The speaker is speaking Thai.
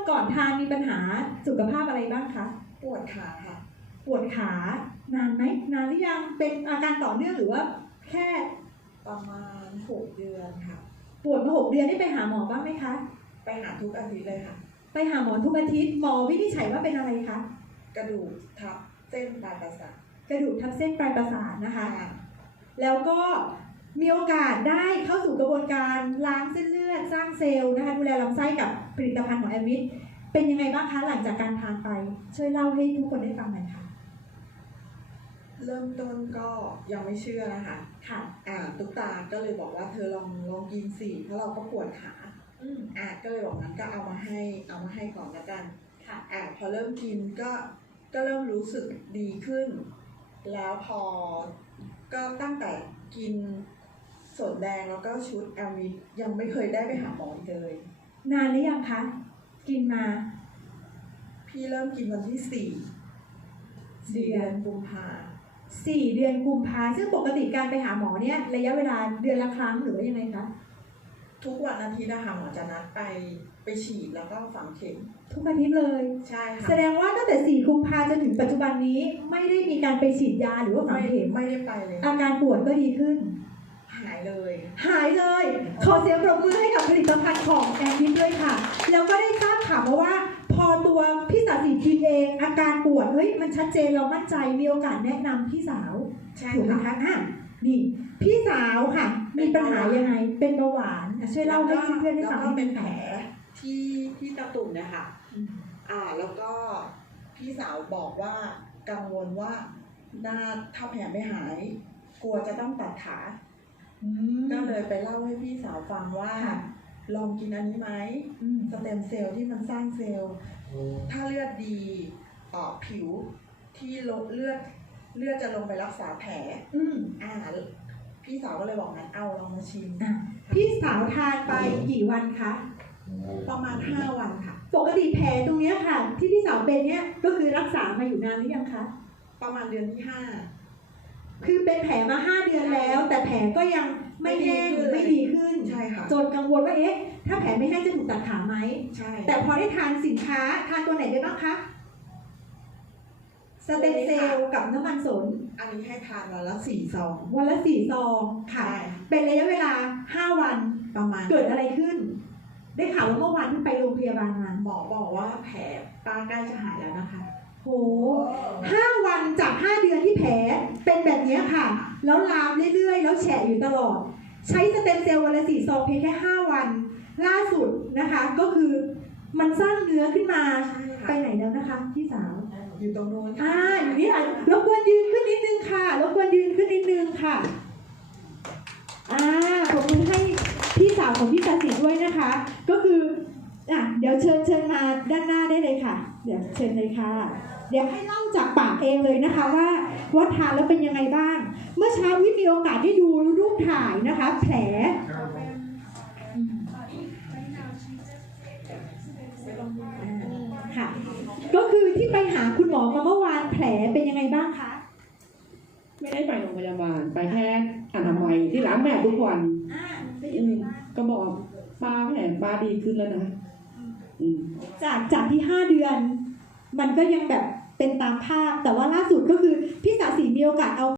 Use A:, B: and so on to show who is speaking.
A: ก่อนทานมีปัญหาสุขภาพอะไรบ้างคะ
B: ปวดขาค่ะ
A: ปวดขานานไหมนานหรือยังเป็นอาการต่อเนื่องหรือว่าแค่
B: ประมาณ6 เดือนค่ะ
A: ปวดมา6 เดือนได้ไปหาหมอบ้างไหมคะ
B: ไปหาทุกอาทิตย์เลยค่ะ
A: ไปหาหมอทุกอาทิตย์หมอวินิจฉัยว่าเป็นอะไรคะ
B: กระดูกทับเส้นปลายประสาท
A: กระดูกทับเส้นปลายประสาทนะคะแล้วก็มีโอกาสได้เข้าสู่กระบวนการล้างเส้นเลือดสร้างเซลล์นะคะดูแลลำไส้กับผลิตภัณฑ์ของแอมวิทเป็นยังไงบ้างคะหลังจากการทานไปช่วยเล่าให้ทุกคนได้ฟังหน่อยค่ะ
B: เริ่มต้นก็ยังไม่เชื่อนะคะ
A: ค่ะ
B: ตุ๊กตาก็เลยบอกว่าเธอลองกินสิเพราะเราก็ปวดขาก็เลยบอกงั้นก็เอามาให้ก่อนละกัน
A: ค่ะ
B: พอเริ่มกินก็เริ่มรู้สึกดีขึ้นแล้วพอก็ตั้งแต่กินสดแดงแล้วก็ชุดแอลมิดยังไม่เคยได้ไปหาหมอเลย
A: นานหรือยังคะกินมา
B: พี่เริ่มกินวันที่4 เดือนกุมภา
A: 4 เดือนกุมภาซึ่งปกติการไปหาหมอเนี่ยระยะเวลาเดือนละครั้งหรือว่ายังไงคะ
B: ทุกวันอาทิตย์นะคะหมอจะนัดไปฉีดแล้วก็ฝังเข็ม
A: ทุกอาทิตย์เลย
B: ใช่ค่ะ
A: แสดงว่าตั้งแต่4 กุมภาจนถึงปัจจุบันนี้ไม่ได้มีการไปฉีดยาหรือว่าฝังเข็ม
B: ไม่ได้ไปเลย
A: อาการปวดก็ดีขึ้น
B: หายเลย
A: ขอเสียงปรบมือให้กับผลิตภัณฑ์ของแอมวิทด้วยค่ะแล้วก็ได้ทราบข่าวมาว่าพอตัวพี่สาวสีกินเองอาการปวดมันชัดเจนเรามั่นใจมีโอกาสแนะนำพี่สาวถูกไหมคะนี่พี่สาวค่ะมีปัญหายังไงเป็นเบาหวานช่วยเล่าให้เพื่อนๆได้ฟัง
B: แล้วก็เป็นแผลที่ตาตุ่มนะคะแล้วก็พี่สาวบอกว่ากังวลว่าถ้าแผลไม่หายกลัวจะต้องตัดขาก็เลยไปเล่าให้พี่สาวฟังว่าลองกินอันนี้ไหมสเต็มเซลล์ที่มันสร้างเซลล์ถ้าเลือดดีผิวที่เลือดจะลงไปรักษาแผลพี่สาวก็เลยบอกงั้นเอาลองมาชิม
A: พี่สาวทานไปกี่วันคะ
B: ประมาณ5 วันค่ะ
A: ปกติแผลตรงนี้ค่ะที่พี่สาวเป็นเนี่ยก็คือรักษามาอยู่นานหรือยังคะ
B: ประมาณเดือนที่5
A: คือเป็นแผลมา5 เดือนแล้วแต่แผลก็ยังไม่แห้งไม่ดีขึ้น
B: ใช่ค่ะ
A: จนกังวลว่าถ้าแผลไม่แห้งจะถูกตัดขาไหม
B: ใช่
A: แต่พอได้ทานสินค้าทานตัวไหนได้บ้างคะสเต็มเซลล์กับน้ำมันสน
B: อันนี้ให้ทานวันละ4 ซอง
A: วันละ4 ซองค่ะเป็นระยะเวลา5 วัน
B: ประมาณ
A: เกิดอะไรขึ้นได้ข่าวว่าเมื่อวานที่ไปโรงพยาบาลมา
B: หมอบอกว่าแผลป้าใกล้จะหายแล้วนะคะ
A: โห5 วันจาก5 เดือนที่แผลเป็นแบบนี้ค่ะแล้วลามเรื่อยๆแล้วแฉะอยู่ตลอดใช้สเต็มเซลล์วันละ4 ซองเพียงแค่5 วันล่าสุดนะคะก็คือมันสร้างเนื้อขึ้นมาไปไหนแล้วนะคะพี่สาว
B: อยู่ตรงโน้น
A: อยู่นี่ค่ะรบกวนยืนขึ้นนิดนึงค่ะรบกวนยืนขึ้นนิดนึงค่ะขอบคุณให้พี่สาวของพี่กสิด้วยนะคะก็คือเดี๋ยวเชิญมาด้านหน้าได้เลยค่ะเดี๋ยวเชิญเลยค่ะเดี๋ยวให้เล่าจากปากเองเลยนะคะว่าทานแล้วเป็นยังไงบ้างเมื่อเช้าวิมีโอกาสได้ดูรูปถ่ายนะคะแผลค่ะก็คือที่ไปหาคุณหมอมาเมื่อวานแผลเป็นยังไงบ้างคะ
C: ไม่ได้ไปโรงพยาบาลไปแค่อนามัยที่ล้างแผลทุกวันก็บอกแผลป้าดีขึ้นแล้วนะ
A: จากที่5 เดือนมันก็ยังแบบเป็นตามภาพแต่ว่าล่าสุดก็คือพี่สาวศรีมีโอกาสเอา